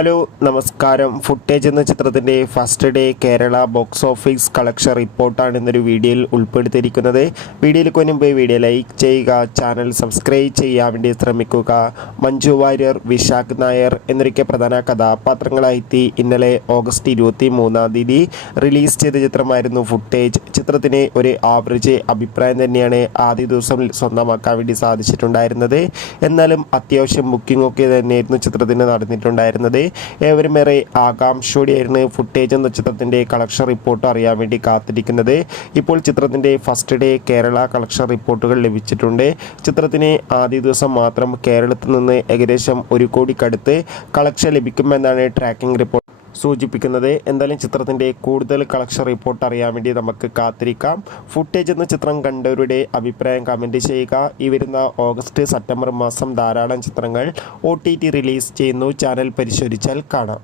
Hello നമസ്കാരം. Footage എന്ന ചിത്രത്തിൻ്റെ first day Kerala box office collection റിപ്പോർട്ടാണ് ഇന്നൊരു വീഡിയോയിൽ ഉൾപ്പെടുത്തിയിരിക്കുന്നത്. വീഡിയോയിൽ മുൻപ് വീഡിയോ ലൈക്ക് ചെയ്യുക, ചാനൽ സബ്സ്ക്രൈബ് ചെയ്യാൻ വേണ്ടി ശ്രമിക്കുക. മഞ്ജു വാര്യർ, വിശാഖ് നായർ എന്നൊക്കെ പ്രധാന കഥാപാത്രങ്ങളായി ഇന്നലെ ഓഗസ്റ്റ് 23 റിലീസ് ചെയ്ത ചിത്രമായിരുന്നു ഫുട്ടേജ്. ചിത്രത്തിന് ഒരു ആവറേജ് അഭിപ്രായം തന്നെയാണ് ആദ്യ ദിവസം സ്വന്തമാക്കാൻ വേണ്ടി സാധിച്ചിട്ടുണ്ടായിരുന്നത്. എന്നാലും അത്യാവശ്യം ബുക്കിംഗ് ഒക്കെ തന്നെയായിരുന്നു ചിത്രത്തിന് നടന്നിട്ടുണ്ടായിരുന്നത്. ഏവരും ഏറെ ആകാംക്ഷയോടെയായിരുന്നു ഫുട്ടേജ് എന്ന ചിത്രത്തിൻ്റെ കളക്ഷൻ റിപ്പോർട്ട് അറിയാൻ വേണ്ടി കാത്തിരിക്കുന്നത്. ഇപ്പോൾ ചിത്രത്തിൻ്റെ ഫസ്റ്റ് ഡേ കേരള കളക്ഷൻ റിപ്പോർട്ടുകൾ ലഭിച്ചിട്ടുണ്ട്. ചിത്രത്തിന് ആദ്യ ദിവസം മാത്രം കേരളത്തിൽ നിന്ന് ഏകദേശം 1 കോടിക്കടുത്ത് കളക്ഷൻ ലഭിക്കുമെന്നാണ് ട്രാക്കിംഗ് റിപ്പോർട്ട് സൂചിപ്പിക്കുന്നത്. എന്തായാലും ചിത്രത്തിൻ്റെ കൂടുതൽ കളക്ഷൻ റിപ്പോർട്ട് അറിയാൻ വേണ്ടി നമുക്ക് കാത്തിരിക്കാം. ഫുട്ടേജ് എന്ന ചിത്രം കണ്ടവരുടെ അഭിപ്രായം കമൻറ്റ് ചെയ്യുക. ഈ വരുന്ന ഓഗസ്റ്റ് സെപ്റ്റംബർ മാസം ധാരാളം ചിത്രങ്ങൾ OTT റിലീസ് ചെയ്യുന്നു. ചാനൽ പരിശോധിച്ചാൽ കാണാം.